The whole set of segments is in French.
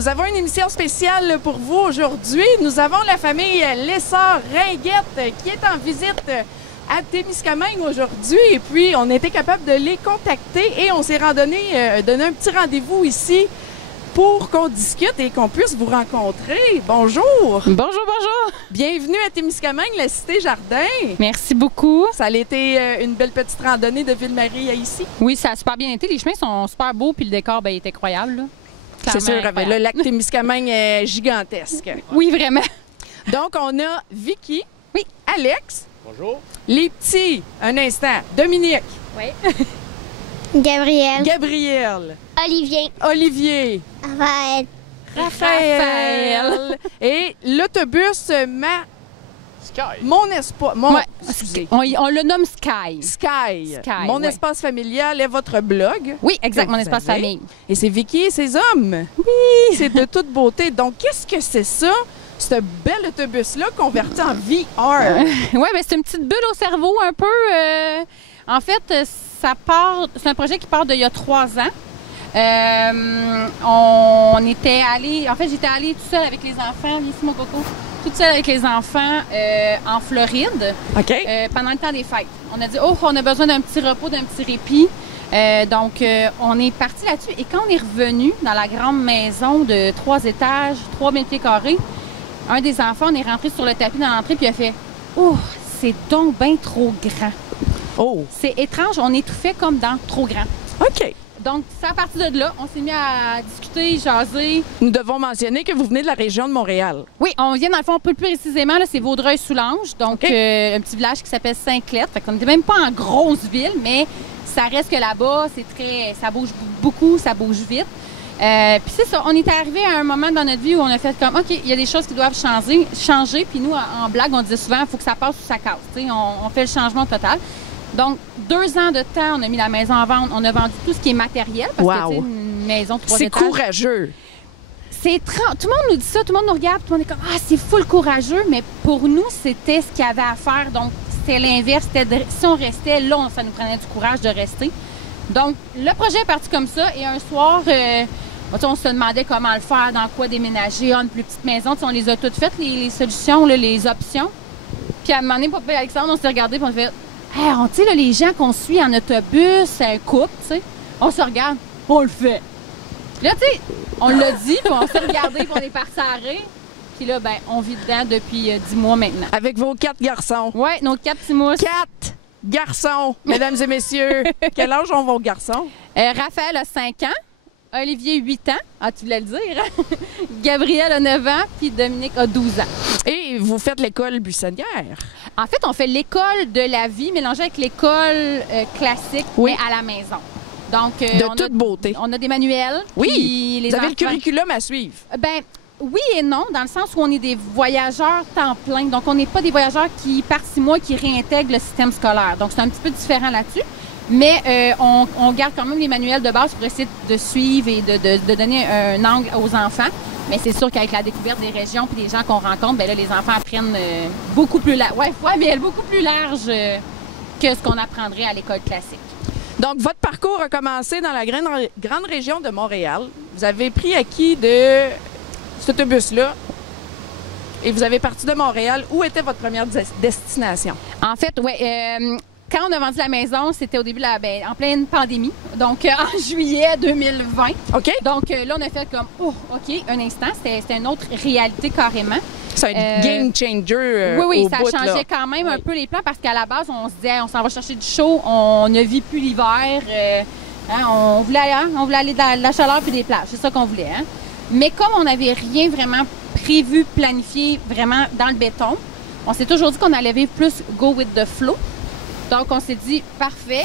nous avons une émission spéciale pour vous aujourd'hui. Nous avons la famille Lessard-Ringuette qui est en visite à Témiscamingue aujourd'hui. Et puis, on a été capable de les contacter et on s'est donné un petit rendez-vous ici pour qu'on discute et qu'on puisse vous rencontrer. Bonjour! Bonjour, bonjour! Bienvenue à Témiscamingue, la Cité Jardin. Merci beaucoup. Ça a été une belle petite randonnée de Ville-Marie à ici. Oui, ça a super bien été. Les chemins sont super beaux puis le décor est incroyable. Là. C'est sûr, le lac Témiscamingue est gigantesque. Oui, vraiment. Donc, on a Vicky. Oui. Alex. Bonjour. Les petits, un instant. Dominique. Oui. Gabriel. Gabriel. Olivier. Olivier. Raphaël. Et l'autobus, Sky. Mon espoir. Ouais. Excusez. On le nomme Sky. Sky. Sky, Mon ouais. espace familial est votre blog. Oui, exact, que mon vous espace avez. famille. Et c'est Vicky et ses hommes. Oui. C'est de toute beauté. Donc, qu'est-ce que c'est ça, ce bel autobus-là converti en VR? Oui, bien, c'est une petite bulle au cerveau un peu. En fait, c'est un projet qui part d'il y a 3 ans. On était allé, en fait, j'étais allée toute seule avec les enfants, viens ici mon coco, toute seule avec les enfants en Floride OK. pendant le temps des fêtes. On a dit, oh, on a besoin d'un petit repos, d'un petit répit. Donc, on est parti là-dessus. Et quand on est revenu dans la grande maison de 3 étages, 3000 pieds carrés, un des enfants, on est rentré sur le tapis dans l'entrée puis il a fait, oh, c'est donc bien trop grand. Oh. C'est étrange, on étouffait comme dans trop grand. OK. Donc, c'est à partir de là, on s'est mis à discuter, jaser. Nous devons mentionner que vous venez de la région de Montréal. Oui, on vient dans le fond un peu plus précisément, là, c'est Vaudreuil-Soulanges, donc OK. un petit village qui s'appelle Saint-Clet. Fait qu'on n'était même pas en grosse ville, mais ça reste que là-bas, ça bouge beaucoup, ça bouge vite. Puis c'est ça, on est arrivé à un moment dans notre vie où on a fait comme, OK, il y a des choses qui doivent changer. Puis nous, en blague, on disait souvent, il faut que ça passe ou ça casse. Tu sais, on fait le changement total. Donc, 2 ans de temps, on a mis la maison en vente. On a vendu tout ce qui est matériel parce que, tu sais, une maison 3 C'est étages. courageux. Tout le monde nous dit ça, tout le monde nous regarde, tout le monde est comme, ah, c'est full courageux. Mais pour nous, c'était ce qu'il y avait à faire. Donc, c'était l'inverse. Si on restait, là, ça nous prenait du courage de rester. Donc, le projet est parti comme ça. Et un soir, on se demandait comment le faire, dans quoi déménager, une plus petite maison. On les a toutes faites, les solutions, là, les options. Puis à un moment donné, papa et Alexandre, on s'est regardé et on a fait, hey, tu sais, là, les gens qu'on suit en autobus, c'est un couple, tu sais, on se regarde, on le fait. Là, tu sais, on l'a dit, puis on s'est regardé, puis on est parti à rire. Puis là, ben, on vit dedans depuis 10 mois maintenant. Avec vos 4 garçons. Oui, nos 4 petits mousses. 4 garçons, mesdames et messieurs. Quel âge ont vos garçons? Raphaël a 5 ans. Olivier, 8 ans. Ah, tu voulais le dire, hein? Gabriel a 9 ans, puis Dominique a 12 ans. Et vous faites l'école buissonnière. En fait, on fait l'école de la vie mélangée avec l'école classique, Oui. mais à la maison. Donc, De toute beauté. On a des manuels. Oui, puis vous avez le enfants- curriculum à suivre. Ben oui et non, dans le sens où on est des voyageurs temps plein. Donc, on n'est pas des voyageurs qui partent 6 mois et qui réintègrent le système scolaire. Donc, c'est un petit peu différent là-dessus. Mais on garde quand même les manuels de base pour essayer de suivre et de donner un angle aux enfants. Mais c'est sûr qu'avec la découverte des régions et des gens qu'on rencontre, ben là, les enfants apprennent beaucoup plus large. Ouais, mais elle est beaucoup plus large que ce qu'on apprendrait à l'école classique. Donc, votre parcours a commencé dans la grande région de Montréal. Vous avez pris acquis de cet autobus-là et vous avez parti de Montréal. Où était votre première destination? En fait, oui. Quand on a vendu la maison, c'était au début, en pleine pandémie, donc en juillet 2020. OK. Donc là, on a fait comme, oh, OK, un instant, c'était une autre réalité carrément. C'est un game changer. Oui, au ça bout, changeait là. quand même un Oui. peu les plans parce qu'à la base, on se disait, on s'en va chercher du chaud, on ne vit plus l'hiver, on voulait aller dans la chaleur puis des plages, c'est ça qu'on voulait. Hein? Mais comme on n'avait rien vraiment prévu, planifié vraiment dans le béton, on s'est toujours dit qu'on allait vivre plus go with the flow. Donc, on s'est dit, parfait,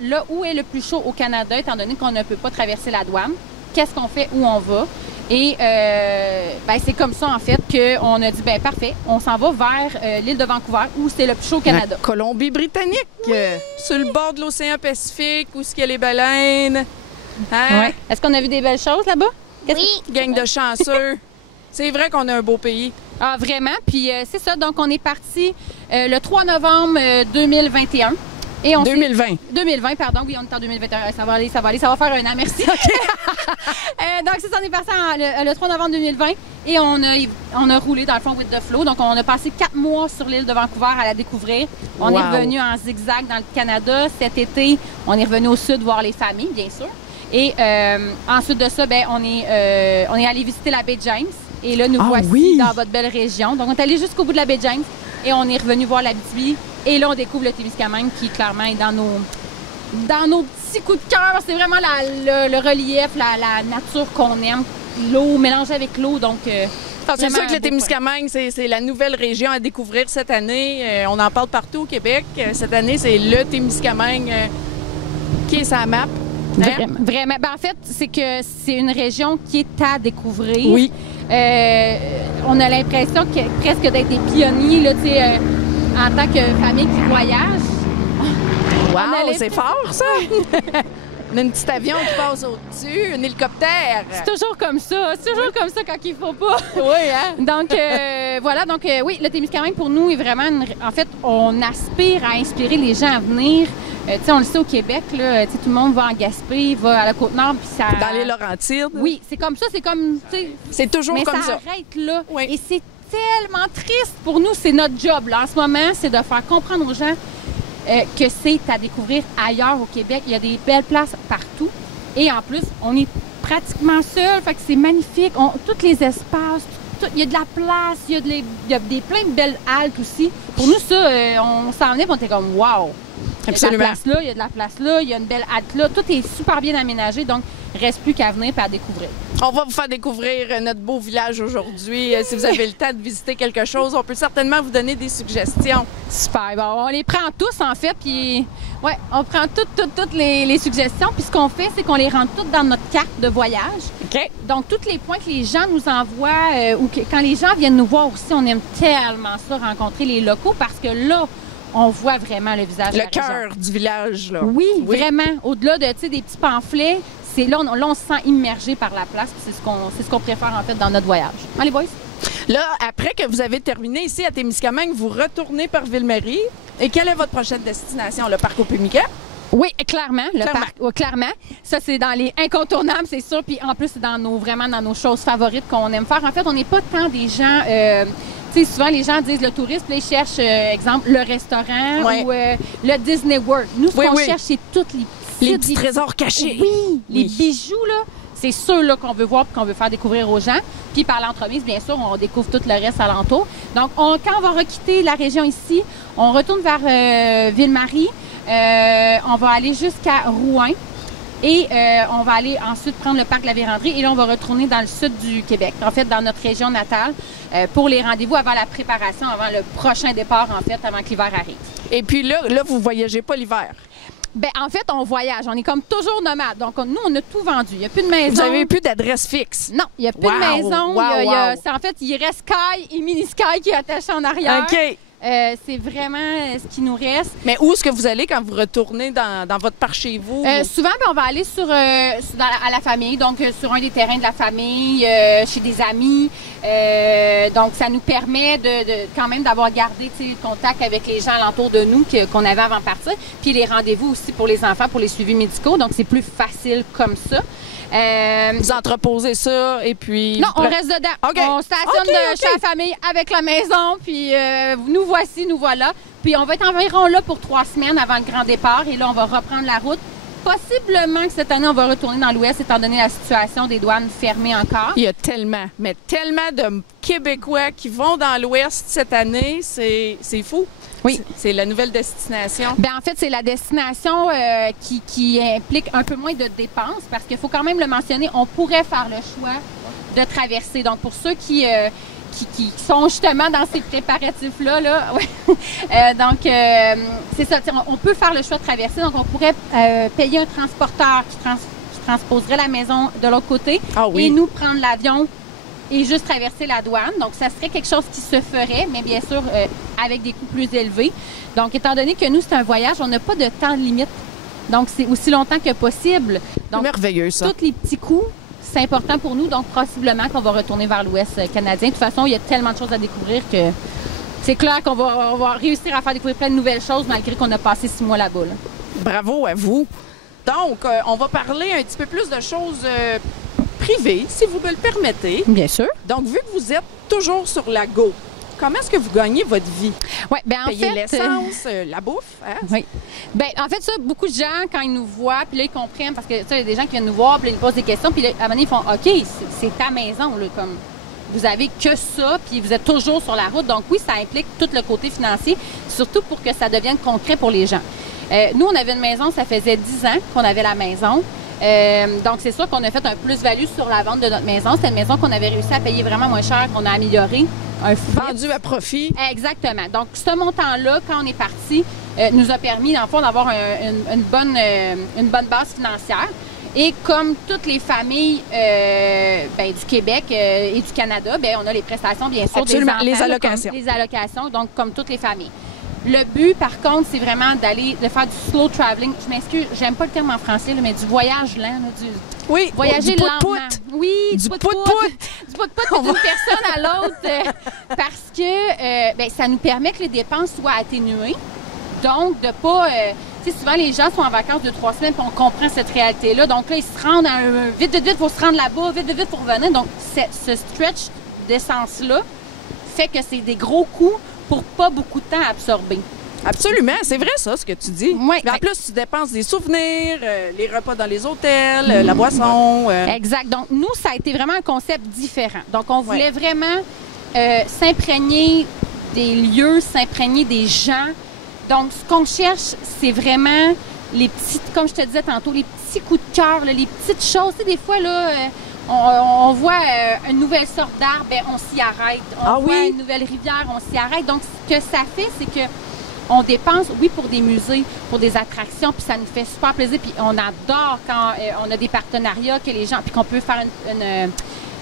là où est le plus chaud au Canada, étant donné qu'on ne peut pas traverser la douane, qu'est-ce qu'on fait, où on va? Et c'est comme ça, en fait, qu'on a dit, parfait, on s'en va vers l'île de Vancouver, où c'est le plus chaud au Canada. La Colombie-Britannique, sur le bord de l'océan Pacifique, où il y a les baleines. Hein? Ouais. Est-ce qu'on a vu des belles choses là-bas? Oui. Gang de chanceux. C'est vrai qu'on a un beau pays. Ah, vraiment. Puis c'est ça. Donc, on est parti le 3 novembre 2021. Et on 2020. 2020, pardon. Oui, on est en 2021. Ça va aller. Ça va faire un an, merci. Donc, c'est ça, on est parti le 3 novembre 2020 et on a roulé, dans le fond, with the flow. Donc, on a passé 4 mois sur l'île de Vancouver à la découvrir. On est revenu en zigzag dans le Canada. Cet été, on est revenu au sud voir les familles, bien sûr. Et ensuite de ça, on est allé visiter la baie James. Et là, nous voici dans votre belle région. Donc, on est allé jusqu'au bout de la baie James et on est revenu voir l'Abitibi. Et là, on découvre le Témiscamingue qui, clairement, est dans nos petits coups de cœur. C'est vraiment le relief, la nature qu'on aime. L'eau, mélangée avec l'eau, donc... c'est sûr que le Témiscamingue, c'est la nouvelle région à découvrir cette année. On en parle partout au Québec. Cette année, c'est le Témiscamingue qui est sa map. Hein? Vraiment. En fait, c'est que c'est une région qui est à découvrir. Oui. On a l'impression presque d'être des pionniers, là, en tant que famille qui voyage. Wow, c'est fort, ça! On a un petit avion qui passe au-dessus, un hélicoptère. C'est toujours comme ça. C'est toujours comme ça quand il faut pas. Oui, hein? Donc, voilà. Donc, oui, le Témiscamingue, pour nous, est vraiment... En fait, on aspire à inspirer les gens à venir. Tu sais, on le sait au Québec, là, tout le monde va en Gaspé, va à la Côte-Nord, puis ça... Dans les Laurentides. Oui, c'est comme ça. C'est comme... C'est toujours comme ça. Mais ça arrête là. Oui. Et c'est tellement triste pour nous. C'est notre job, là, en ce moment, c'est de faire comprendre aux gens que c'est à découvrir ailleurs au Québec. Il y a des belles places partout. Et en plus, on est pratiquement seul. Fait que c'est magnifique. Tous les espaces, il y a de la place, il y a plein de belles haltes aussi. Pour nous, ça, on s'en venait et on était comme « wow ». Absolument. Il y a de la place là, il y a une belle halte là. Tout est super bien aménagé, donc il ne reste plus qu'à venir et à découvrir. On va vous faire découvrir notre beau village aujourd'hui. Si vous avez le temps de visiter quelque chose, on peut certainement vous donner des suggestions. Super. Bon, on les prend tous, en fait, puis ouais, on prend toutes les suggestions. Puis ce qu'on fait, c'est qu'on les rentre toutes dans notre carte de voyage. OK. Donc, tous les points que les gens nous envoient, ou quand les gens viennent nous voir aussi, on aime tellement ça, rencontrer les locaux, parce que là, on voit vraiment le visage de la région. Le cœur du village, là. Oui, vraiment. Au-delà de, des petits pamphlets, là, on se sent immergé par la place. C'est ce qu'on préfère, en fait, dans notre voyage. Allez, boys? Là, après que vous avez terminé ici à Témiscamingue, vous retournez par Ville-Marie. Et quelle est votre prochaine destination? Le parc au Pimica? Oui, clairement. Clairement. Ça, c'est dans les incontournables, c'est sûr. Puis en plus, c'est vraiment dans nos choses favorites qu'on aime faire. En fait, on n'est pas tant des gens... souvent, les gens disent le tourisme, là, ils cherchent, exemple, le restaurant ou le Disney World. Nous, ce qu'on cherche, c'est toutes les petits trésors cachés. Oui, les bijoux, là. C'est ceux-là qu'on veut voir et qu'on veut faire découvrir aux gens. Puis par l'entremise, bien sûr, on découvre tout le reste alentour. Donc, quand on va requitter la région ici, on retourne vers Ville-Marie. On va aller jusqu'à Rouyn. Et on va aller ensuite prendre le parc de la Vérandrie et là, on va retourner dans le sud du Québec, en fait, dans notre région natale, pour les rendez-vous avant la préparation, avant le prochain départ, en fait, avant que l'hiver arrive. Et puis là, vous voyagez pas l'hiver? Bien, en fait, on voyage. On est comme toujours nomades. Donc, nous, on a tout vendu. Il n'y a plus de maison. Vous n'avez plus d'adresse fixe? Non, il n'y a plus de maison. En fait, il reste Sky et Mini Sky qui est attaché en arrière. OK. C'est vraiment ce qui nous reste. Mais où est-ce que vous allez quand vous retournez dans votre parc chez vous? Souvent, on va aller à la famille, donc sur un des terrains de la famille, chez des amis. Donc, ça nous permet quand même d'avoir gardé le contact avec les gens alentour de nous qu'on avait avant de partir. Puis les rendez-vous aussi pour les enfants, pour les suivis médicaux. Donc, c'est plus facile comme ça. Vous entreposez ça et puis... Non, on reste dedans. Okay. On stationne chez la famille avec la maison, puis nous voici, nous voilà. Puis on va être environ là pour 3 semaines avant le grand départ et là, on va reprendre la route. Possiblement que cette année, on va retourner dans l'Ouest étant donné la situation des douanes fermées encore. Il y a tellement de Québécois qui vont dans l'Ouest cette année. C'est fou. Oui. C'est la nouvelle destination. Bien, en fait, c'est la destination qui implique un peu moins de dépenses parce qu'il faut quand même le mentionner, on pourrait faire le choix de traverser. Donc, pour ceux qui sont justement dans ces préparatifs-là, donc, c'est ça. On peut faire le choix de traverser. Donc, on pourrait payer un transporteur qui transposerait la maison de l'autre côté et nous prendre l'avion et juste traverser la douane. Donc, ça serait quelque chose qui se ferait, mais bien sûr, avec des coûts plus élevés. Donc, étant donné que nous, c'est un voyage, on n'a pas de temps limite. Donc, c'est aussi longtemps que possible. Donc, merveilleux, ça. Tous les petits coûts, c'est important pour nous. Donc, possiblement qu'on va retourner vers l'Ouest canadien. De toute façon, il y a tellement de choses à découvrir que c'est clair qu'on on va réussir à faire découvrir plein de nouvelles choses malgré qu'on a passé 6 mois là-bas. Là. Bravo à vous. Donc, on va parler un petit peu plus de choses privées, si vous me le permettez. Bien sûr. Donc, vu que vous êtes toujours sur la go, comment est-ce que vous gagnez votre vie? Oui, bien en Payer fait... l'essence, la bouffe, hein? Oui. Bien, en fait, ça, beaucoup de gens, quand ils nous voient, puis là, ils comprennent, parce que, tu sais, il y a des gens qui viennent nous voir, puis là, ils nous posent des questions, puis là, à un moment donné, ils font « OK, c'est ta maison, là, comme vous avez que ça, puis vous êtes toujours sur la route. » Donc, oui, ça implique tout le côté financier, surtout pour que ça devienne concret pour les gens. Nous, on avait une maison, ça faisait 10 ans qu'on avait la maison. Donc, c'est sûr qu'on a fait un plus-value sur la vente de notre maison. C'était une maison qu'on avait réussi à payer vraiment moins cher, qu'on a amélioré. Vendu à profit. Exactement. Donc, ce montant-là, quand on est parti, nous a permis, dans le fond, d'avoir une bonne base financière. Et comme toutes les familles du Québec et du Canada, on a les prestations, bien sûr, absolument, des enfants, les allocations. Les allocations, donc comme toutes les familles. Le but, par contre, c'est vraiment de faire du slow traveling. Je m'excuse, j'aime pas le terme en français, là, mais du voyage lent. Là, oui, voyager du lentement. Oui, du pout-pout. Du pout-pout d'une personne à l'autre. Parce que ça nous permet que les dépenses soient atténuées. Donc, de pas... tu sais, souvent, les gens sont en vacances de 3 semaines, puis on comprend cette réalité-là. Donc là, ils se rendent vite, il faut se rendre là-bas, vite, pour revenir. Donc, ce stretch d'essence-là fait que c'est des gros coûts pour pas beaucoup de temps à absorber. Absolument, c'est vrai ça, ce que tu dis. Oui. En plus, tu dépenses des souvenirs, les repas dans les hôtels, la boisson. Exact. Donc, nous, ça a été vraiment un concept différent. Donc, on voulait vraiment s'imprégner des lieux, s'imprégner des gens. Donc, ce qu'on cherche, c'est vraiment les petites, comme je te disais tantôt, les petits coups de cœur, là, les petites choses. Tu sais, des fois, là, on voit une nouvelle sorte d'arbre, on s'y arrête. On voit une nouvelle rivière, on s'y arrête. Donc, ce que ça fait, c'est que on dépense, oui, pour des musées, pour des attractions, puis ça nous fait super plaisir. Puis on adore quand on a des partenariats, que les gens, puis qu'on peut faire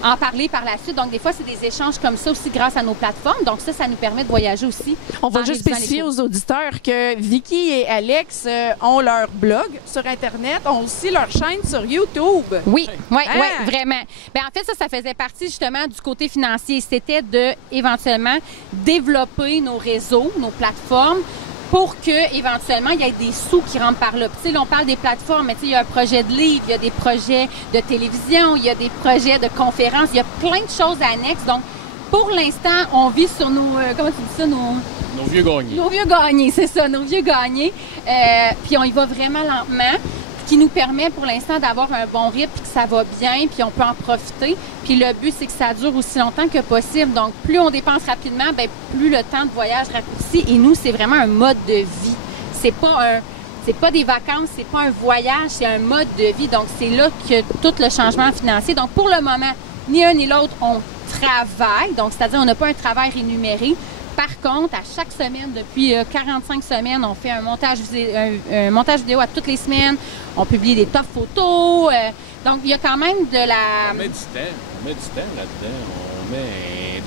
en parler par la suite. Donc, des fois, c'est des échanges comme ça aussi grâce à nos plateformes. Donc, ça nous permet de voyager aussi. On va juste spécifier aux auditeurs que Vicky et Alex ont leur blog sur Internet, ont aussi leur chaîne sur YouTube. Oui, vraiment. Bien, en fait, ça faisait partie justement du côté financier. C'était de, éventuellement, développer nos réseaux, nos plateformes, pour que éventuellement il y ait des sous qui rentrent par là. Tu sais, là, on parle des plateformes, mais tu sais, il y a un projet de livre, il y a des projets de télévision, il y a des projets de conférences, il y a plein de choses annexes. Donc, pour l'instant, on vit sur nos, comment tu dis ça, nos vieux gagnés. Nos vieux gagnés, c'est ça, nos vieux gagnés. Puis on y va vraiment lentement, ce qui nous permet pour l'instant d'avoir un bon rythme, puis que ça va bien, puis on peut en profiter. Puis le but, c'est que ça dure aussi longtemps que possible. Donc, plus on dépense rapidement, bien, plus le temps de voyage raccourcit. Et nous, c'est vraiment un mode de vie. C'est pas des vacances, c'est pas un voyage, c'est un mode de vie. Donc, c'est là que tout le changement financier. Donc, pour le moment, ni un ni l'autre, on travaille. Donc, c'est-à-dire, on n'a pas un travail rémunéré. Par contre, à chaque semaine, depuis 45 semaines, on fait un montage vidéo à toutes les semaines. On publie des top photos. Donc, il y a quand même de la... On met du temps là-dedans. On met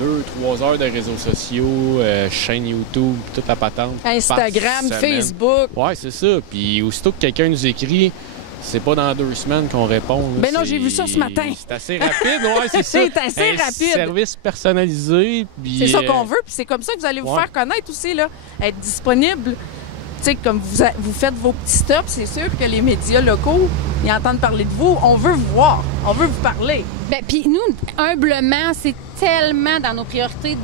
2-3 heures de réseaux sociaux, chaîne YouTube, toute la patente. Instagram, Facebook. Oui, c'est ça. Puis aussitôt que quelqu'un nous écrit, c'est pas dans 2 semaines qu'on répond. Ben non, j'ai vu ça ce matin. C'est assez rapide, oui, c'est ça. C'est assez rapide. Service personnalisé. C'est ça qu'on veut, puis c'est comme ça que vous allez vous faire connaître aussi, là. Être disponible. Tu sais, comme vous faites vos petits stops, c'est sûr que les médias locaux, ils entendent parler de vous. On veut vous voir, on veut vous parler. Bien, puis nous, humblement, c'est tellement dans nos priorités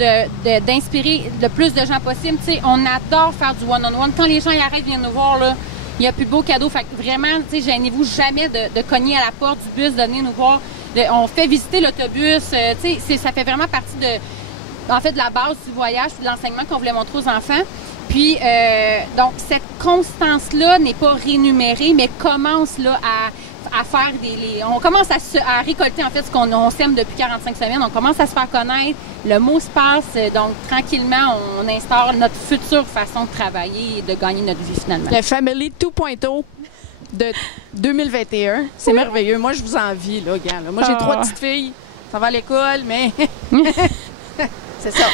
d'inspirer le plus de gens possible. Tu sais, on adore faire du one-on-one. Quand les gens y arrêtent, viennent nous voir, là, il n'y a plus de beau cadeau. Fait que vraiment, tu sais, gênez-vous jamais de cogner à la porte du bus, de venir nous voir. On fait visiter l'autobus. Tu sais, ça fait vraiment partie de la base du voyage et de l'enseignement qu'on voulait montrer aux enfants. Puis, donc, cette constance-là n'est pas rémunérée, mais commence là, à faire on commence à récolter, en fait, ce qu'on sème depuis 45 semaines. On commence à se faire connaître. Le mot se passe. Donc, tranquillement, on instaure notre future façon de travailler et de gagner notre vie, finalement. Le Family 2.0 de 2021. C'est merveilleux. Moi, je vous envie, là, gars. Là. Moi, j'ai 3 petites filles. Ça va à l'école, mais... C'est ça.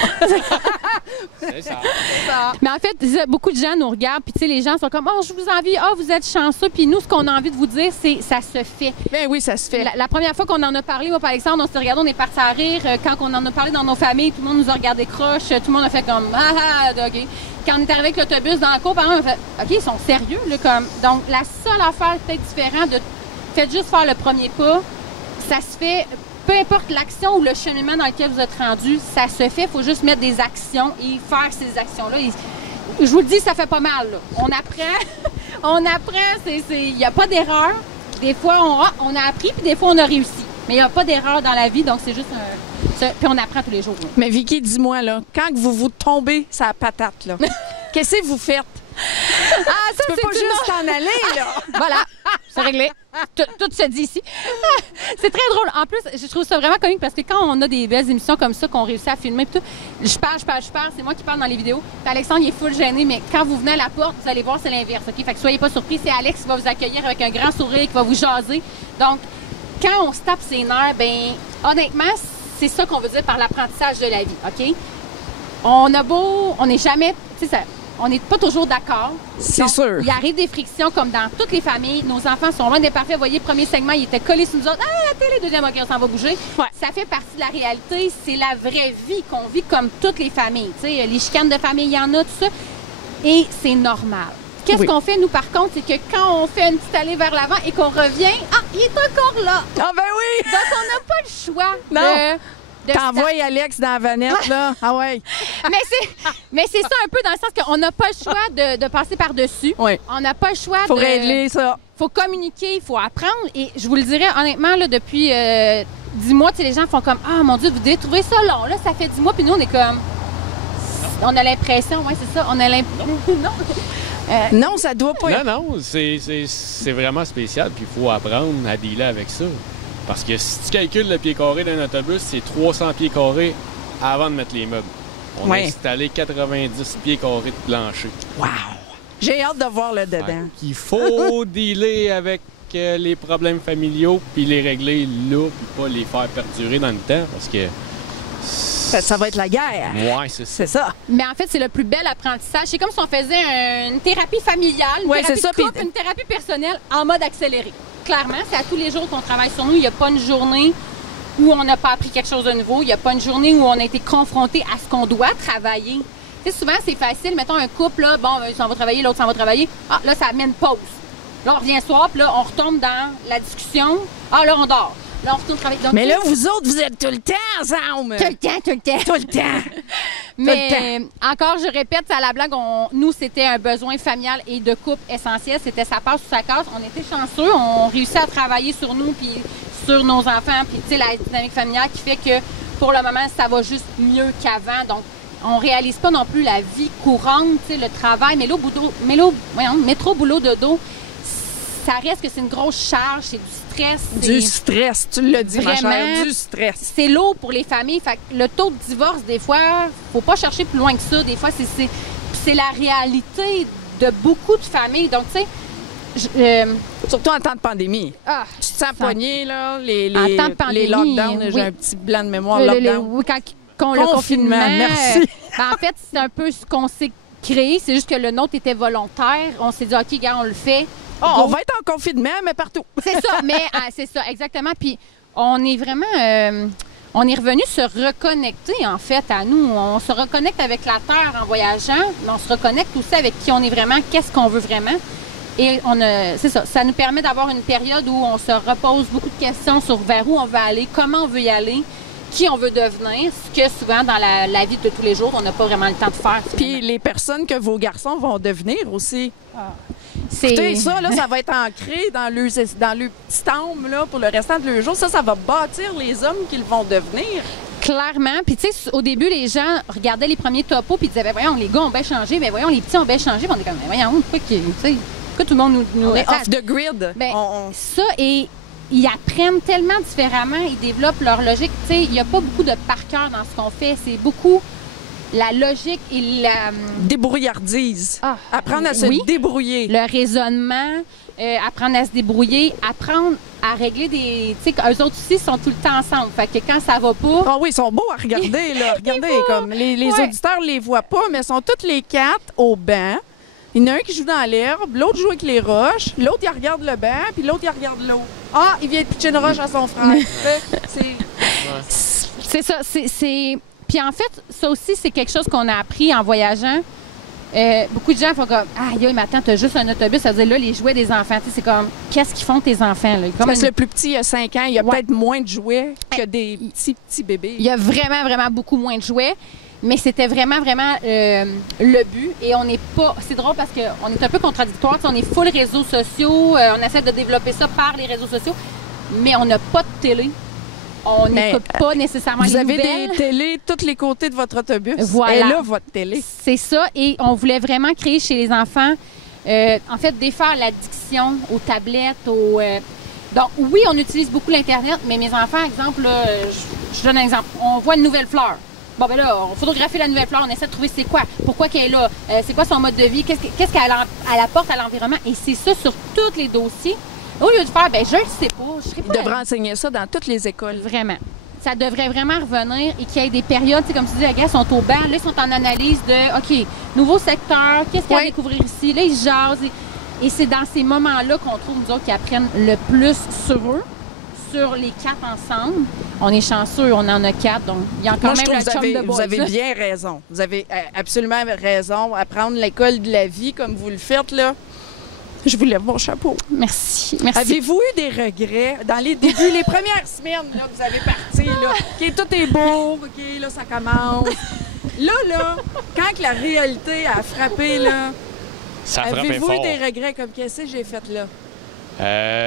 C'est ça. Mais en fait, c'est ça, beaucoup de gens nous regardent, puis tu sais, les gens sont comme « Oh, je vous envie, oh, vous êtes chanceux », puis nous, ce qu'on a envie de vous dire, c'est ça se fait. Ben oui, ça se fait. La première fois qu'on en a parlé, moi, par exemple, on s'est regardé, on est partis à rire. Quand on en a parlé dans nos familles, tout le monde nous a regardé croche, tout le monde a fait comme « Ah, ah, OK ». Quand on est arrivé avec l'autobus dans la cour, par exemple, on a fait « OK, ils sont sérieux, là, comme... » Donc, la seule affaire peut-être différente, faites juste faire le premier pas, ça se fait... Peu importe l'action ou le cheminement dans lequel vous êtes rendu, ça se fait. Il faut juste mettre des actions et faire ces actions-là. Je vous le dis, ça fait pas mal. Là. On apprend. Il n'y a pas d'erreur. Des fois, on a appris, puis des fois, on a réussi. Mais il n'y a pas d'erreur dans la vie, donc c'est juste puis on apprend tous les jours. Là. Mais Vicky, dis-moi, là, quand vous tombez sur la patate, là, qu'est-ce que vous faites? Ah, ça, tu peux pas juste t'en aller, là! Voilà, c'est réglé. Tout se dit ici. C'est très drôle. En plus, je trouve ça vraiment comique parce que quand on a des belles émissions comme ça, qu'on réussit à filmer, tout, je parle, c'est moi qui parle dans les vidéos. Puis Alexandre, il est full gêné, mais quand vous venez à la porte, vous allez voir, c'est l'inverse. OK? Fait que soyez pas surpris, c'est Alex qui va vous accueillir avec un grand sourire, qui va vous jaser. Donc, quand on se tape ses nerfs, ben honnêtement, c'est ça qu'on veut dire par l'apprentissage de la vie. OK? On n'est jamais. Tu sais, ça. On n'est pas toujours d'accord. C'est sûr. Il arrive des frictions comme dans toutes les familles. Nos enfants sont loin d'être parfaits. Vous voyez, premier segment, ils étaient collés sur nous autres. Ah, la télé, deuxième, OK, on s'en va bouger. Ouais. Ça fait partie de la réalité. C'est la vraie vie qu'on vit comme toutes les familles. Tu sais, les chicanes de famille, il y en a, tout ça. Et c'est normal. Qu'est-ce qu'on fait, nous, par contre, c'est que quand on fait une petite allée vers l'avant et qu'on revient, il est encore là. Ah, ben oui! Donc, on n'a pas le choix Non. de T'envoies Alex dans la vanette, là. Ah ouais. Mais c'est ça un peu dans le sens qu'on n'a pas le choix de passer par-dessus. Oui. On n'a pas le choix Faut régler ça. Faut communiquer, il faut apprendre. Et je vous le dirais honnêtement, là, depuis 10 mois, les gens font comme « Ah, mon Dieu, vous devez trouver ça long. Là, ça fait 10 mois. » Puis nous, on est comme... On a l'impression, oui, c'est ça. On a l'impression... Non. Non, ça doit pas... Non, c'est vraiment spécial. Puis il faut apprendre à dealer avec ça. Parce que si tu calcules le pied carré d'un autobus, c'est 300 pieds carrés avant de mettre les meubles. On a installé 90 pieds carrés de plancher. Wow! J'ai hâte de voir le dedans. Il faut dealer avec les problèmes familiaux, puis les régler là, puis pas les faire perdurer dans le temps, parce que... Ça va être la guerre. Oui, c'est ça. C'est ça. Mais en fait, c'est le plus bel apprentissage. C'est comme si on faisait une thérapie familiale, une thérapie de couple, une thérapie personnelle en mode accéléré. Clairement, c'est à tous les jours qu'on travaille sur nous. Il n'y a pas une journée où on n'a pas appris quelque chose de nouveau. Il n'y a pas une journée où on a été confronté à ce qu'on doit travailler. Tu sais, souvent, c'est facile. Mettons un couple, là, bon, il s'en va travailler, l'autre s'en va travailler. Ah, là, ça amène pause. Là, on revient le soir, puis là, on retombe dans la discussion. Ah, là, on dort. Là, on retourne travailler. Donc, mais là, vous autres, vous êtes tout le temps ensemble. Tout le temps. Tout le temps. Mais encore, je répète, à la blague, nous, c'était un besoin familial et de couple essentiel. C'était sa passe ou sa casse. On était chanceux. On réussit à travailler sur nous puis sur nos enfants. Puis, tu sais, la dynamique familiale qui fait que, pour le moment, ça va juste mieux qu'avant. Donc, on réalise pas non plus la vie courante, tu sais, le travail. Métro, boulot, dodo, ça reste que c'est une grosse charge, c'est du stress. Du stress, tu l'as dit, ma chère, du stress. C'est lourd pour les familles. Fait que le taux de divorce, des fois, faut pas chercher plus loin que ça. Des fois, c'est la réalité de beaucoup de familles. Donc, tu sais... surtout en temps de pandémie. Ah, tu te sens poigné, là, en temps de pandémie, les lockdowns. Oui. J'ai un petit blanc de mémoire, lockdown. Oui, quand le confinement, merci. En fait, c'est un peu ce qu'on s'est créé. C'est juste que le nôtre était volontaire. On s'est dit, OK, gars, on le fait. Oh, on va être en confinement, mais partout. C'est ça, mais c'est ça, exactement. Puis on est vraiment... on est revenu se reconnecter, en fait, à nous. On se reconnecte avec la Terre en voyageant, mais on se reconnecte aussi avec qui on est vraiment, qu'est-ce qu'on veut vraiment. Et c'est ça, ça nous permet d'avoir une période où on se repose beaucoup de questions sur vers où on veut aller, comment on veut y aller, qui on veut devenir, ce que souvent dans la vie de tous les jours, on n'a pas vraiment le temps de faire. Puis les personnes que vos garçons vont devenir aussi. Ah. Écoutez, ça, là, ça va être ancré dans le petit âme là, pour le restant de leur jour. Ça va bâtir les hommes qu'ils vont devenir. Clairement. Puis, tu sais, au début, les gens regardaient les premiers topos puis disaient, ben, voyons, les gars ont bien changé, mais voyons, les petits ont bien changé. Puis on est comme, ben, voyons, pourquoi tout le monde nous on est off the grid. Ben, ça, et ils apprennent tellement différemment, ils développent leur logique. Tu sais, il n'y a pas beaucoup de par cœur dans ce qu'on fait. C'est beaucoup la logique et la... Débrouillardise. Ah, Apprendre à se oui. débrouiller. Le raisonnement, apprendre à se débrouiller, apprendre à régler des... Tu sais, eux autres aussi sont tout le temps ensemble. Fait que quand ça va pas... Ah oui, ils sont beaux à regarder, là. Regardez, comme les Ouais. auditeurs ne les voient pas, mais ils sont toutes les 4 au banc. Il y en a un qui joue dans l'herbe, l'autre joue avec les roches, l'autre, il regarde le banc, puis l'autre, il regarde l'eau. Ah, il vient de pitcher une roche à son frère. C'est ça. Puis en fait, ça aussi, c'est quelque chose qu'on a appris en voyageant. Beaucoup de gens font comme « Ah, mais attends, t'as juste un autobus. » Ça veut dire là, les jouets des enfants. Tu sais, c'est comme « Qu'est-ce qu'ils font tes enfants? » là? Comme Parce que le plus petit, il a 5 ans, il a Ouais. peut-être moins de jouets que des petits bébés. Il y a vraiment, vraiment beaucoup moins de jouets. Mais c'était vraiment le but. Et on n'est pas... C'est drôle parce qu'on est un peu contradictoire. Tu sais, on est full réseaux sociaux. On essaie de développer ça par les réseaux sociaux. Mais on n'a pas de télé. On Mais, n'écoute pas nécessairement Vous les avez nouvelles. des télés tous les côtés de votre autobus. Voilà. Et là, votre télé. C'est ça. Et on voulait vraiment créer chez les enfants, en fait, défaire l'addiction aux tablettes, Donc, oui, on utilise beaucoup l'Internet, mais mes enfants, exemple, là, je donne un exemple. On voit une nouvelle fleur. Bon, ben là, on photographie la nouvelle fleur, on essaie de trouver c'est quoi, pourquoi qu'elle est là, c'est quoi son mode de vie, qu'est-ce qu'elle apporte à l'environnement. Et c'est ça sur tous les dossiers. Au lieu de faire, ben je le sais pas, je serais Ils pas... devraient enseigner ça dans toutes les écoles. Vraiment. Ça devrait vraiment revenir et qu'il y ait des périodes, tu sais, comme tu dis, les gars sont au banc, là, ils sont en analyse de, OK, nouveau secteur, qu'est-ce qu'il y a à Oui. découvrir ici? Là, ils jasent. Et c'est dans ces moments-là qu'on trouve, nous autres, qui apprennent le plus sur eux, sur les 4 ensemble. On est chanceux, on en a 4, donc il y a encore Moi, je même trouve le que chum de vous boys, avez là. bien raison. Vous avez absolument raison. Apprendre l'école de la vie comme vous le faites, là. Je vous lève mon chapeau. Merci. Merci. Avez-vous eu des regrets dans les débuts, les premières semaines là, que vous avez parti, là? OK, tout est beau, OK, là, ça commence. Là, quand que la réalité a frappé, là, Ça frappait avez-vous eu fort. des regrets comme qu'est-ce que j'ai fait là?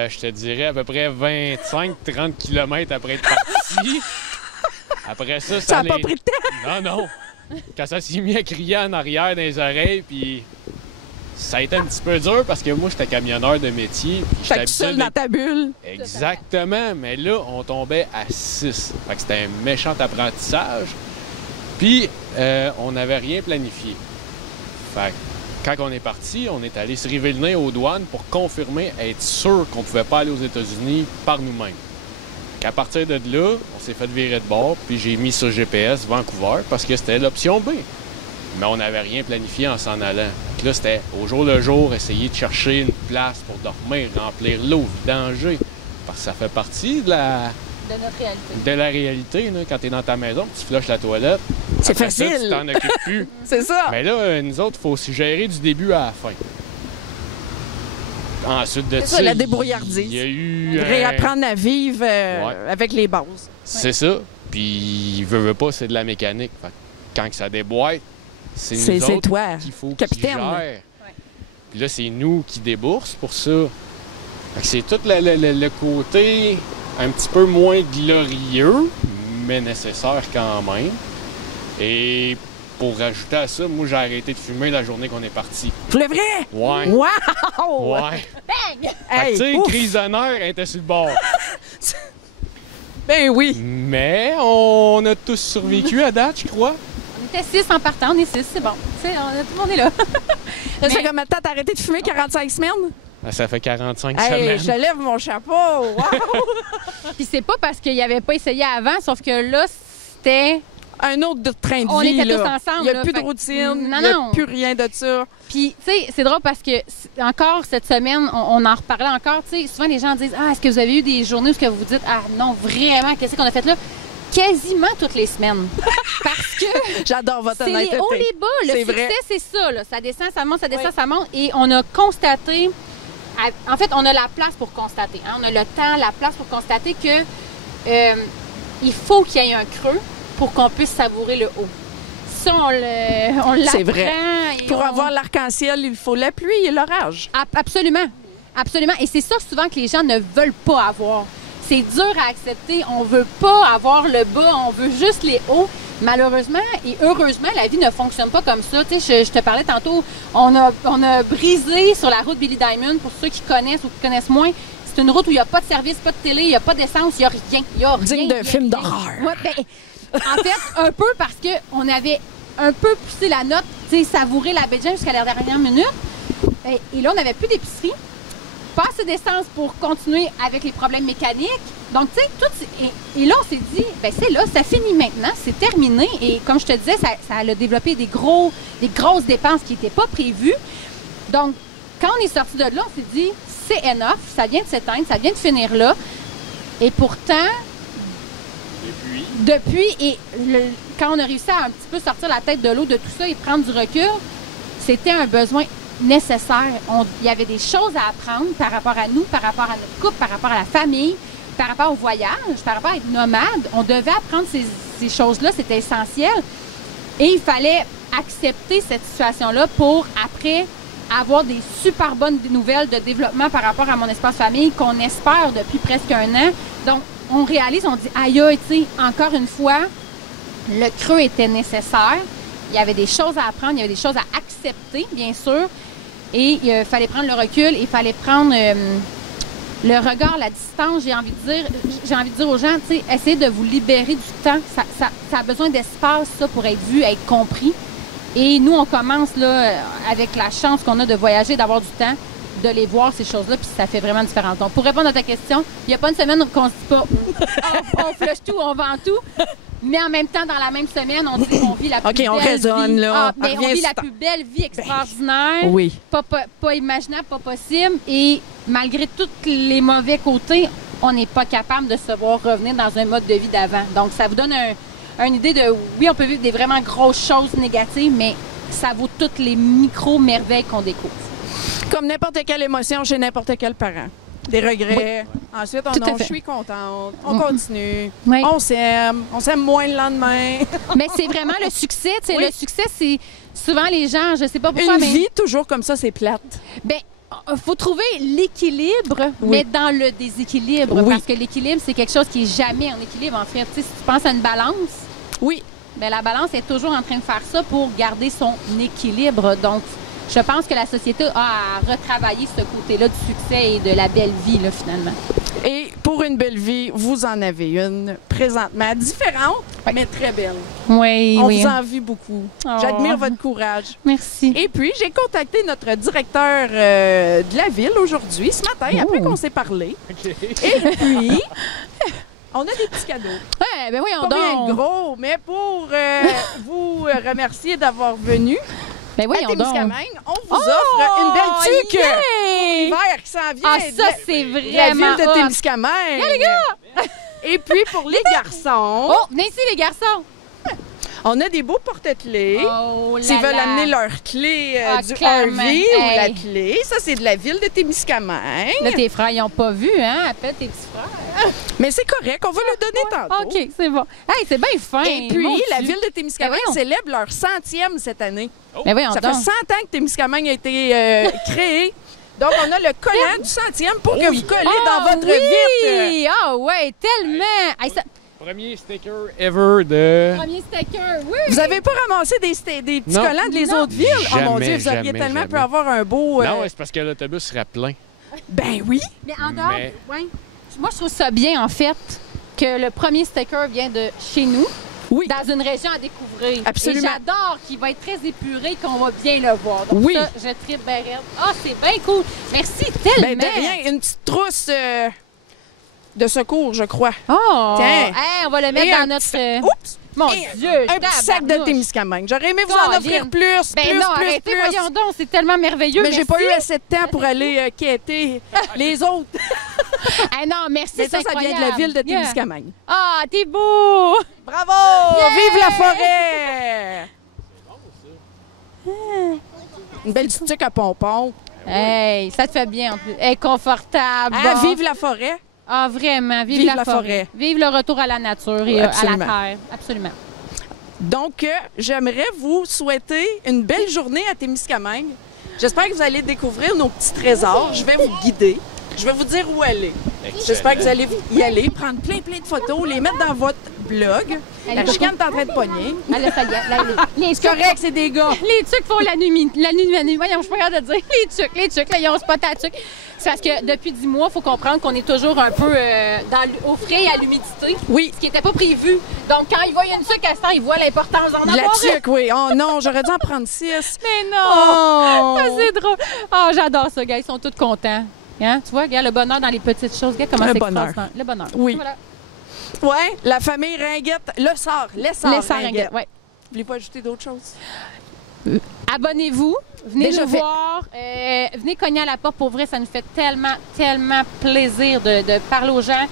Je te dirais à peu près 25-30 km après être parti. Après ça, Ça n'a allait- pas pris de temps. Non. Quand ça s'est mis à crier en arrière dans les oreilles, puis ça a été un petit peu dur parce que moi, j'étais camionneur de métier. Puis Fait j'étais que tout seul habitué dans ta bulle. Exactement, mais là, on tombait à 6. Fait que c'était un méchant apprentissage. Puis, on n'avait rien planifié. Fait que quand on est parti, on est allé se river le nez aux douanes pour confirmer, être sûr qu'on ne pouvait pas aller aux États-Unis par nous-mêmes. À partir de là, on s'est fait virer de bord, puis j'ai mis sur GPS Vancouver parce que c'était l'option B. Mais on n'avait rien planifié en s'en allant. Puis là, c'était au jour le jour, essayer de chercher une place pour dormir, remplir l'eau, vidanger. Parce que ça fait partie de la réalité. Là. Quand tu es dans ta maison, tu flushes la toilette. C'est Après ça, facile. tu t'en occupes plus. C'est ça. Mais là, nous autres, il faut aussi gérer du début à la fin. Ensuite de C'est ça, la débrouillardise. Il y a eu... Réapprendre à vivre Ouais. avec les bases. C'est ça. Puis, veut pas, c'est de la mécanique. Fait que quand que ça déboîte, c'est C'est nous autres toi, qu'il faut capitaine. qu'ils gèrent. Puis là, c'est nous qui déboursent pour ça. Fait que c'est tout le côté un petit peu moins glorieux, mais nécessaire quand même. Et pour rajouter à ça, moi, j'ai arrêté de fumer la journée qu'on est parti. Pour le vrai? Ouais. Wow! Ouais. Fait que, Hey, tu sais, ouf! crise de nerfs, elle était sur le bord. Ben oui. Mais on a tous survécu à date, je crois. On était 6 en partant, on est 6, c'est bon. Tu sais, tout le monde est là. Ça fait combien de temps t'as arrêté de fumer? 45 semaines? Ça fait 45 Hey, semaines. je te lève mon chapeau! Wow! Puis c'est pas parce qu'il avait pas essayé avant, sauf que là, c'était... Un autre train de On vie, était là. tous ensemble, Il n'y a là, plus de fait que- routine, Non, il n'y a non. plus rien de ça. Puis, tu sais, c'est drôle parce que, encore cette semaine, on en reparlait encore. Tu sais, souvent les gens disent, ah, est-ce que vous avez eu des journées où ce que vous dites, ah, non, vraiment, qu'est-ce qu'on a fait là? Quasiment toutes les semaines. Parce que J'adore votre c'est les honnêteté. hauts, les bas. Le C'est succès, vrai. c'est ça. Là. Ça descend, ça monte, ça descend, Oui. ça monte. Et on a constaté, en fait, on a la place pour constater. Hein? On a le temps, la place pour constater que il faut qu'il y ait un creux pour qu'on puisse savourer le haut. Ça, on l'apprend. C'est vrai. et Pour on- avoir l'arc-en-ciel, il faut la pluie et l'orage. Absolument. Absolument. Et c'est ça souvent que les gens ne veulent pas avoir. C'est dur à accepter. On veut pas avoir le bas, on veut juste les hauts. Malheureusement et heureusement, la vie ne fonctionne pas comme ça. Tu sais, je te parlais tantôt, on a brisé sur la route Billy Diamond, pour ceux qui connaissent ou qui connaissent moins. C'est une route où il n'y a pas de service, pas de télé, il n'y a pas d'essence, il n'y a rien. Il y a rien, Digne il y a d'un film rien. d'horreur. Ouais, ben, en fait, un peu parce qu'on avait un peu pousser la note, tu sais, savourer la baie de James jusqu'à la dernière minute. Et là, on n'avait plus d'épicerie. Pas assez d'essence pour continuer avec les problèmes mécaniques. Donc, tu sais, et là, on s'est dit, ben c'est là, ça finit maintenant, c'est terminé. Et comme je te disais, ça a développé des grosses dépenses qui n'étaient pas prévues. Donc, quand on est sorti de là, on s'est dit, c'est enough, ça vient de s'éteindre, ça vient de finir là. Et pourtant, quand on a réussi à un petit peu sortir la tête de l'eau de tout ça et prendre du recul, c'était un besoin nécessaire. Il y avait des choses à apprendre par rapport à nous, par rapport à notre couple, par rapport à la famille, par rapport au voyage, par rapport à être nomade. On devait apprendre ces choses-là, c'était essentiel. Et il fallait accepter cette situation-là pour, après, avoir des super bonnes nouvelles de développement par rapport à mon espace famille qu'on espère depuis presque 1 an. Donc, on réalise, on dit, aïe, tu sais, encore une fois, le creux était nécessaire. Il y avait des choses à apprendre, il y avait des choses à accepter, bien sûr. Et il fallait prendre le recul, il fallait prendre le regard, la distance. J'ai envie de dire aux gens, tu sais, essayez de vous libérer du temps. Ça a besoin d'espace, ça, pour être vu, être compris. Et nous, on commence, là, avec la chance qu'on a de voyager, d'avoir du temps, de les voir, ces choses-là, puis ça fait vraiment une différence. Donc, pour répondre à ta question, il n'y a pas une semaine qu'on se dit pas on flush tout, on vend tout. Mais en même temps, dans la même semaine, on dit qu'on vit la plus belle on raisonne, vie. là. Mais on vit la plus belle vie extraordinaire. Oui. Pas imaginable, pas possible. Et malgré tous les mauvais côtés, on n'est pas capable de se voir revenir dans un mode de vie d'avant. Donc, ça vous donne une idée de, oui, on peut vivre des vraiment grosses choses négatives, mais ça vaut toutes les micro-merveilles qu'on découvre. Comme n'importe quelle émotion chez n'importe quel parent. Des regrets. Oui. Ensuite, je suis contente. On continue. Oui. On s'aime moins le lendemain. Mais c'est vraiment le succès. Oui. Le succès, c'est souvent les gens, je sais pas pourquoi, Une vie toujours comme ça, c'est plate. Bien, il faut trouver l'équilibre, mais dans le déséquilibre. Oui. Parce que l'équilibre, c'est quelque chose qui est jamais en équilibre, en fait. Tu sais, si tu penses à une balance, oui, bien, la balance est toujours en train de faire ça pour garder son équilibre. Donc, je pense que la société a à retravailler ce côté-là du succès et de la belle vie, là, finalement. Et pour une belle vie, vous en avez une présentement différente, mais très belle. Oui, On vous envie beaucoup. Oh. J'admire votre courage. Merci. Et puis, j'ai contacté notre directeur de la ville aujourd'hui, ce matin, après qu'on s'est parlé. OK. Et puis, on a des petits cadeaux. Ouais, ben oui, on Pas bien gros, mais pour vous remercier d'avoir venu. Ben oui, à Témiscamingue, on vous offre une belle tuque pour l'hiver qui s'en vient. Ah, ça, c'est vraiment la ville de hot. Témiscamingue. Yeah, les gars! Et puis, pour les garçons, Oh, venez ici, les garçons! on a des beaux porte-clés. Oh là S'ils veulent là. amener leur clé du clairement. RV ou la Hey. clé, ça, c'est de la ville de Témiscamingue. Là, tes frères, ils n'ont pas vu, hein? Appelle tes petits frères. Mais c'est correct, on va le donner tantôt. OK, c'est bon. Hey, c'est bien fin. Et puis, Mon la Dieu. ville de Témiscamingue Ben voyons. célèbre leur 100e cette année. Ben voyons Ça fait donc. 100 ans que Témiscamingue a été créé. Donc, on a le collant du 100e pour que vous collez dans votre vitre. Oui! Ah ouais, tellement! Hey, ça... Premier sticker ever de... Premier sticker, oui! Vous n'avez pas ramassé des petits Non. collants des Non. autres villes? Oh mon Jamais, Dieu, vous auriez jamais, tellement jamais. pu avoir un beau... Non, c'est parce que l'autobus sera plein. Ben oui. Mais en dehors, Mais- ouais. Moi, je trouve ça bien, en fait, que le premier sticker vient de chez nous, Oui. dans une région à découvrir. Absolument. Et j'adore qu'il va être très épuré, qu'on va bien le voir. Donc Oui. ça, je tripe bien raide. Ah, c'est bien cool. Merci tellement. Ben de rien, une petite trousse de secours, je crois. Oh! Tiens. Hey, on va le mettre Et dans un notre... petit Oups! Mon Et Dieu! un petit sac de tabarnouche. Témiscamingue. J'aurais aimé vous en Colin. offrir plus, Ben plus, non, plus, arrêtez, plus. voyons donc, c'est tellement merveilleux. Mais j'ai pas eu merci. assez de temps pour aller quêter les autres. Ah non, merci, Mais c'est ça vient de la ville de Témiscamingue. Ah, t'es beau! Bravo! Yeah! Vive la forêt! Une belle petite tuque à pompons. Hey, ça te fait bien en plus. Elle est confortable. Ah, bon. vive la forêt! Ah, vraiment, vive, Vive la la forêt. Vive le retour à la nature et à la Absolument. terre. Absolument. Donc, j'aimerais vous souhaiter une belle journée à Témiscamingue. J'espère que vous allez découvrir nos petits trésors. Je vais vous guider. Je vais vous dire où aller. J'espère que vous allez y aller, prendre plein de photos, les mettre dans votre blog. La chicane est en train de pogner. Allez, ça y est. C'est correct, c'est des gars. Les tucs font la nuit. Voyons, je suis pas capable de dire. Les tucs, là, ils ont spot à tucs. C'est parce que depuis 10 mois, il faut comprendre qu'on est toujours un peu au frais et à l'humidité. Oui. Ce qui n'était pas prévu. Donc, quand ils voient une tuque à ce temps, ils voient l'importance d'en avoir. La tuque, oui. Oh non, j'aurais dû en prendre 6. Mais non! Oh! Ah, c'est drôle. Oh, j'adore ça, gars. Ils sont tous contents. Hein? Tu vois, regarde, le bonheur dans les petites choses. Regarde comment Le c'est bonheur. extraordinaire. Le bonheur. Oui. Voilà. Ouais, la famille Ringuette, les sœurs Ringuette. Ouais. Voulez-vous ajouter d'autres choses? Abonnez-vous. Venez Déjà nous fait. voir. Venez cogner à la porte. Pour vrai, ça nous fait tellement plaisir de parler aux gens.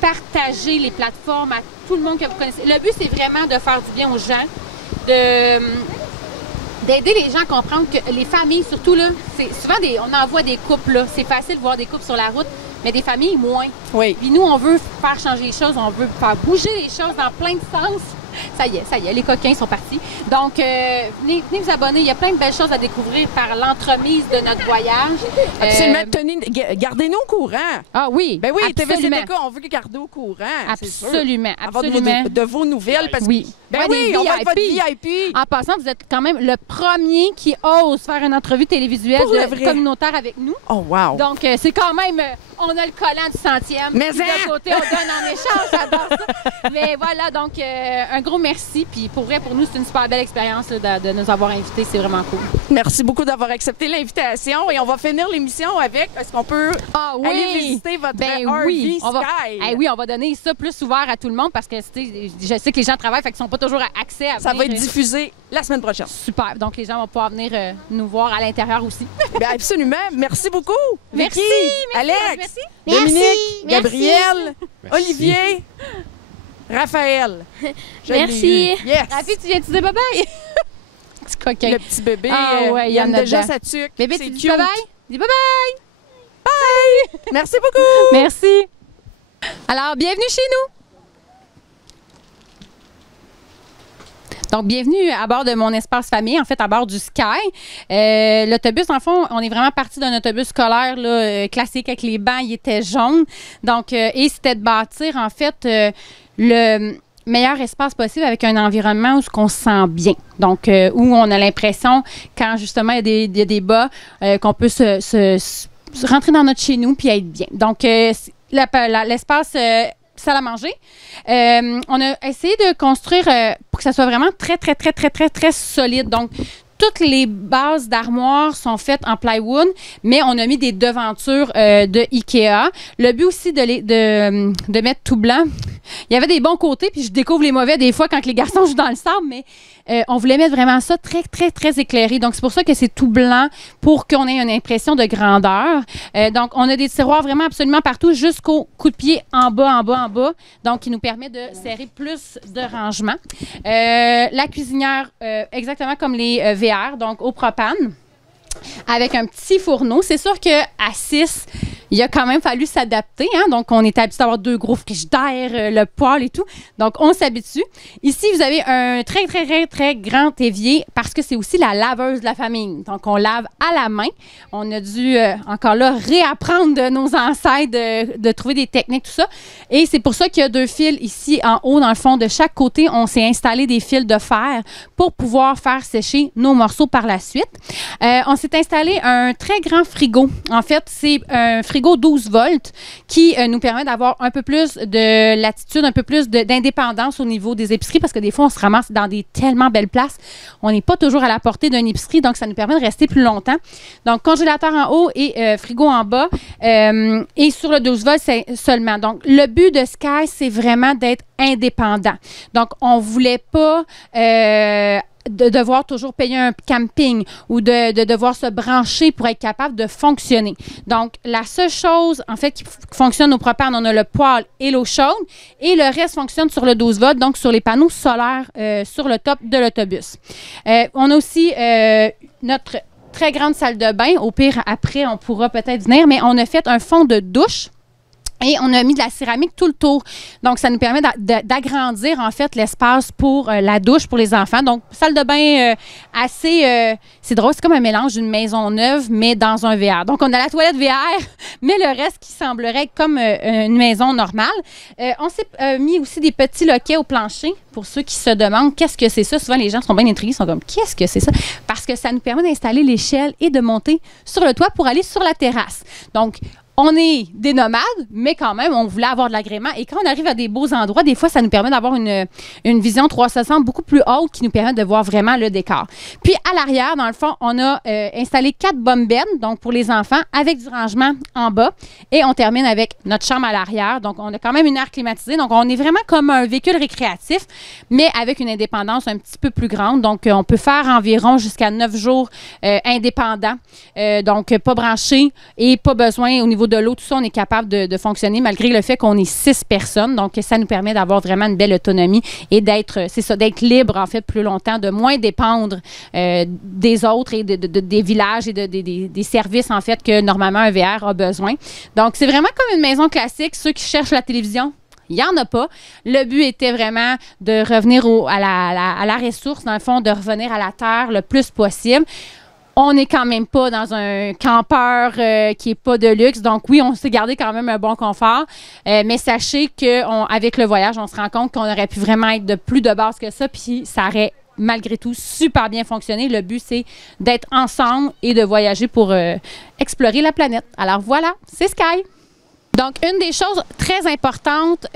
Partager les plateformes à tout le monde que vous connaissez. Le but, c'est vraiment de faire du bien aux gens. D'aider les gens à comprendre que les familles, surtout là, c'est souvent on envoie des couples là. C'est facile de voir des couples sur la route, mais des familles moins. Oui. Puis nous, on veut faire changer les choses, on veut faire bouger les choses dans plein de sens. Ça y est, les coquins sont partis. Donc, venez vous abonner. Il y a plein de belles choses à découvrir par l'entremise de notre voyage. Absolument. Gardez-nous au courant. Ah oui, Ben oui, absolument. TVCTK, on veut les garder au courant. c'est sûr. Absolument, Avoir absolument. de vos nouvelles. Parce Oui. que, ben Ouais, oui, des on va être votre VIP. VIP. En passant, vous êtes quand même le premier qui ose faire une entrevue télévisuelle Pour le vrai. communautaire avec nous. Oh, wow. Donc, c'est quand même... on a le collant du 100e. Mais Puis de côté, on donne en échange. J'adore ça. Mais voilà, donc, un gros merci. Puis pour vrai, pour nous, c'est une super belle expérience là, de nous avoir invités. C'est vraiment cool. Merci beaucoup d'avoir accepté l'invitation. Et on va finir l'émission avec, est-ce qu'on peut aller visiter votre RV Sky? Oui, on va donner ça plus ouvert à tout le monde parce que je sais que les gens travaillent, fait qu'ils sont pas toujours accès à Ça venir, va être diffusé la semaine prochaine. Super. Donc, les gens vont pouvoir venir nous voir à l'intérieur aussi. Bien, absolument. Merci beaucoup. Merci, Vicky, merci, Alex, merci. Dominique, Merci. Gabriel, Merci. Olivier, Raphaël. Je Merci. l'ai eu. Yes. Rafi, tu viens-tu dire bye-bye? C'est coquin. Le petit bébé, Ah ouais, il y en aime a déjà dedans. sa tuque. Bébé, C'est tu dis cute. bye-bye? Dis bye-bye! Merci beaucoup. Merci. Alors, bienvenue chez nous. Donc, bienvenue à bord de mon espace famille, en fait, à bord du Sky. L'autobus, en fond, on est vraiment parti d'un autobus scolaire là, classique avec les bancs, il était jaune. Donc, et c'était de bâtir, en fait, le meilleur espace possible avec un environnement où on se sent bien. Donc, où on a l'impression, quand justement il y a des bas, qu'on peut se rentrer dans notre chez nous puis être bien. Donc, l'espace salle à manger. On a essayé de construire pour que ça soit vraiment très solide. Donc, toutes les bases d'armoires sont faites en plywood, mais on a mis des devantures de Ikea. Le but aussi de mettre tout blanc, il y avait des bons côtés, puis je découvre les mauvais des fois quand les garçons jouent dans le sable, mais on voulait mettre vraiment ça très éclairé. Donc, c'est pour ça que c'est tout blanc pour qu'on ait une impression de grandeur. Donc, on a des tiroirs vraiment absolument partout jusqu'au coup de pied en bas. Donc, qui nous permet de serrer plus de rangement. La cuisinière, exactement comme les VR, donc au propane, avec un petit fourneau. C'est sûr qu'à 6, il a quand même fallu s'adapter. Hein? Donc, on est habitué d'avoir 2 gros frigidaires, le poêle et tout. Donc, on s'habitue. Ici, vous avez un très grand évier parce que c'est aussi la laveuse de la famille. Donc, on lave à la main. On a dû, encore là, réapprendre de nos ancêtres de trouver des techniques, tout ça. Et c'est pour ça qu'il y a 2 fils ici en haut, dans le fond. De chaque côté, on s'est installé des fils de fer pour pouvoir faire sécher nos morceaux par la suite. On s'est installé un très grand frigo. En fait, c'est un frigo 12 volts qui nous permet d'avoir un peu plus de latitude, un peu plus d'indépendance au niveau des épiceries parce que des fois, on se ramasse dans des tellement belles places. On n'est pas toujours à la portée d'une épicerie, donc ça nous permet de rester plus longtemps. Donc, congélateur en haut et frigo en bas et sur le 12 volts seulement. Donc, le but de Sky, c'est vraiment d'être indépendant. Donc, on ne voulait pas de devoir toujours payer un camping ou de devoir se brancher pour être capable de fonctionner. Donc, la seule chose, en fait, qui fonctionne au propane, on a le poêle et l'eau chaude et le reste fonctionne sur le 12 volts, donc sur les panneaux solaires sur le top de l'autobus. On a aussi notre très grande salle de bain. Au pire, après, on pourra peut-être venir, mais on a fait un fond de douche Et on a mis de la céramique tout le tour. Donc, ça nous permet d'agrandir, en fait, l'espace pour la douche pour les enfants. Donc, salle de bain assez... c'est drôle, c'est comme un mélange d'une maison neuve, mais dans un VR. Donc, on a la toilette VR, mais le reste qui semblerait comme une maison normale. On s'est mis aussi des petits loquets au plancher pour ceux qui se demandent qu'est-ce que c'est ça. Souvent, les gens sont bien intrigués, sont comme, qu'est-ce que c'est ça? Parce que ça nous permet d'installer l'échelle et de monter sur le toit pour aller sur la terrasse. Donc, on est des nomades, mais quand même, on voulait avoir de l'agrément. Et quand on arrive à des beaux endroits, des fois, ça nous permet d'avoir une vision 360 beaucoup plus haute qui nous permet de voir vraiment le décor. Puis, à l'arrière, dans le fond, on a installé 4 bunk beds, donc pour les enfants, avec du rangement en bas. Et on termine avec notre chambre à l'arrière. Donc, on a quand même une aire climatisée. Donc, on est vraiment comme un véhicule récréatif, mais avec une indépendance un petit peu plus grande. Donc, on peut faire environ jusqu'à 9 jours indépendants. Donc, pas branché et pas besoin au niveau de l'eau, tout ça, on est capable de fonctionner malgré le fait qu'on est 6 personnes. Donc, ça nous permet d'avoir vraiment une belle autonomie et d'être libre, en fait, plus longtemps, de moins dépendre des autres et des villages et des services, en fait, que normalement un VR a besoin. Donc, c'est vraiment comme une maison classique. Ceux qui cherchent la télévision, il n'y en a pas. Le but était vraiment de revenir à la ressource, dans le fond, de revenir à la terre le plus possible. On n'est quand même pas dans un campeur qui n'est pas de luxe. Donc, oui, on s'est gardé quand même un bon confort. Mais sachez qu'avec le voyage, on se rend compte qu'on aurait pu vraiment être de plus de base que ça. Puis, ça aurait malgré tout super bien fonctionné. Le but, c'est d'être ensemble et de voyager pour explorer la planète. Alors, voilà, c'est Sky. Donc, une des choses très importantes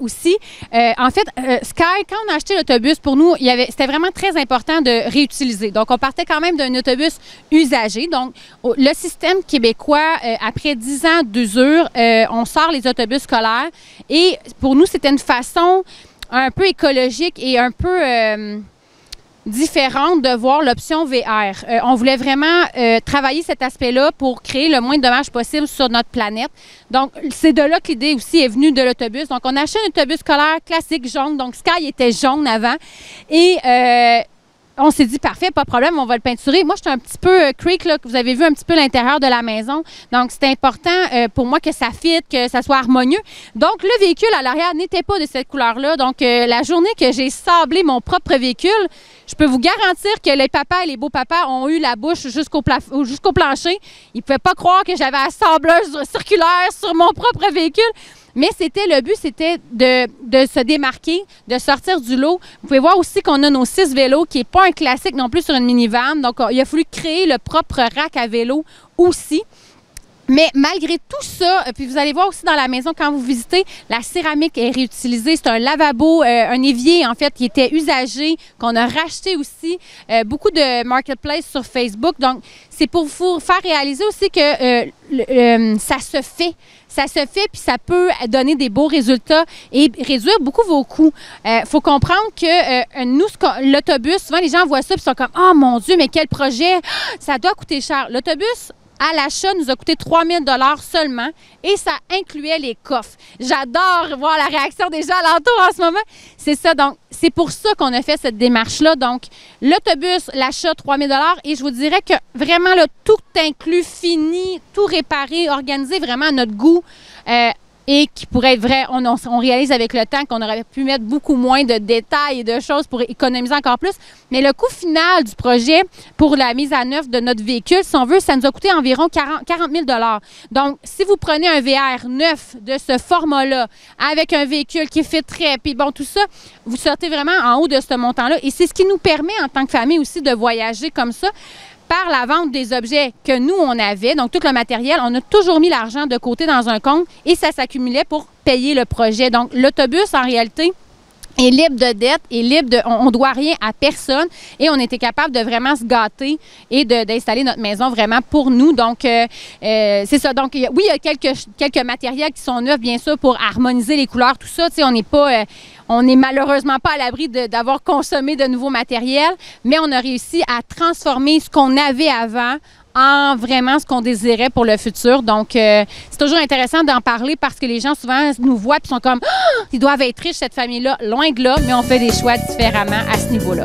aussi, en fait, Sky, quand on a acheté l'autobus, pour nous, c'était vraiment très important de réutiliser. Donc, on partait quand même d'un autobus usagé. Donc, le système québécois, après 10 ans d'usure, on sort les autobus scolaires. Et pour nous, c'était une façon un peu écologique et un peu différente de voir l'option VR. On voulait vraiment travailler cet aspect-là pour créer le moins de dommages possible sur notre planète. Donc, c'est de là que l'idée aussi est venue de l'autobus. Donc, on a acheté un autobus scolaire classique jaune. Donc, Sky était jaune avant. Et on s'est dit, parfait, pas de problème, on va le peinturer. Moi, j'étais un petit peu creek, là, que vous avez vu un petit peu l'intérieur de la maison. Donc, c'était important pour moi que ça fitte, que ça soit harmonieux. Donc, le véhicule à l'arrière n'était pas de cette couleur-là. Donc, la journée que j'ai sablé mon propre véhicule, je peux vous garantir que les papas et les beaux-papas ont eu la bouche jusqu'au plancher. Ils ne pouvaient pas croire que j'avais la sableuse circulaire sur mon propre véhicule. Mais le but, c'était de se démarquer, de sortir du lot. Vous pouvez voir aussi qu'on a nos 6 vélos, qui n'est pas un classique non plus sur une minivan. Donc, il a fallu créer le propre rack à vélo aussi. Mais malgré tout ça, puis vous allez voir aussi dans la maison, quand vous visitez, la céramique est réutilisée. C'est un lavabo, un évier, en fait, qui était usagé, qu'on a racheté aussi. Beaucoup de marketplace sur Facebook. Donc, c'est pour vous faire réaliser aussi que ça se fait. Ça se fait, puis ça peut donner des beaux résultats et réduire beaucoup vos coûts. Faut comprendre que nous, l'autobus, souvent les gens voient ça et sont comme « Oh mon Dieu, mais quel projet! Ça doit coûter cher. » L'autobus, à l'achat, nous a coûté 3 000 $ seulement et ça incluait les coffres. J'adore voir la réaction des gens alentour en ce moment. C'est ça, donc c'est pour ça qu'on a fait cette démarche-là. Donc, l'autobus, l'achat, 3 000 $ et je vous dirais que vraiment, là, tout inclus, fini, tout réparé, organisé vraiment à notre goût. Et qui pourrait être vrai, on réalise avec le temps qu'on aurait pu mettre beaucoup moins de détails et de choses pour économiser encore plus. Mais le coût final du projet pour la mise à neuf de notre véhicule, si on veut, ça nous a coûté environ 40 000 $. Donc, si vous prenez un VR neuf de ce format-là, avec un véhicule qui fait très, puis bon, tout ça, vous sortez vraiment en haut de ce montant-là. Et c'est ce qui nous permet, en tant que famille aussi, de voyager comme ça. Par la vente des objets que nous, on avait, donc tout le matériel, on a toujours mis l'argent de côté dans un compte et ça s'accumulait pour payer le projet. Donc, l'autobus, en réalité, est libre de dette, est libre de... On ne doit rien à personne et on était capable de vraiment se gâter et d'installer notre maison vraiment pour nous. Donc, c'est ça. Donc, oui, il y a quelques matériels qui sont neufs, bien sûr, pour harmoniser les couleurs, tout ça. Tu sais, on n'est pas... on n'est malheureusement pas à l'abri d'avoir consommé de nouveaux matériels, mais on a réussi à transformer ce qu'on avait avant en vraiment ce qu'on désirait pour le futur. Donc, c'est toujours intéressant d'en parler parce que les gens souvent nous voient et sont comme « Ah, ils doivent être riches, cette famille-là ». Loin de là, mais on fait des choix différemment à ce niveau-là.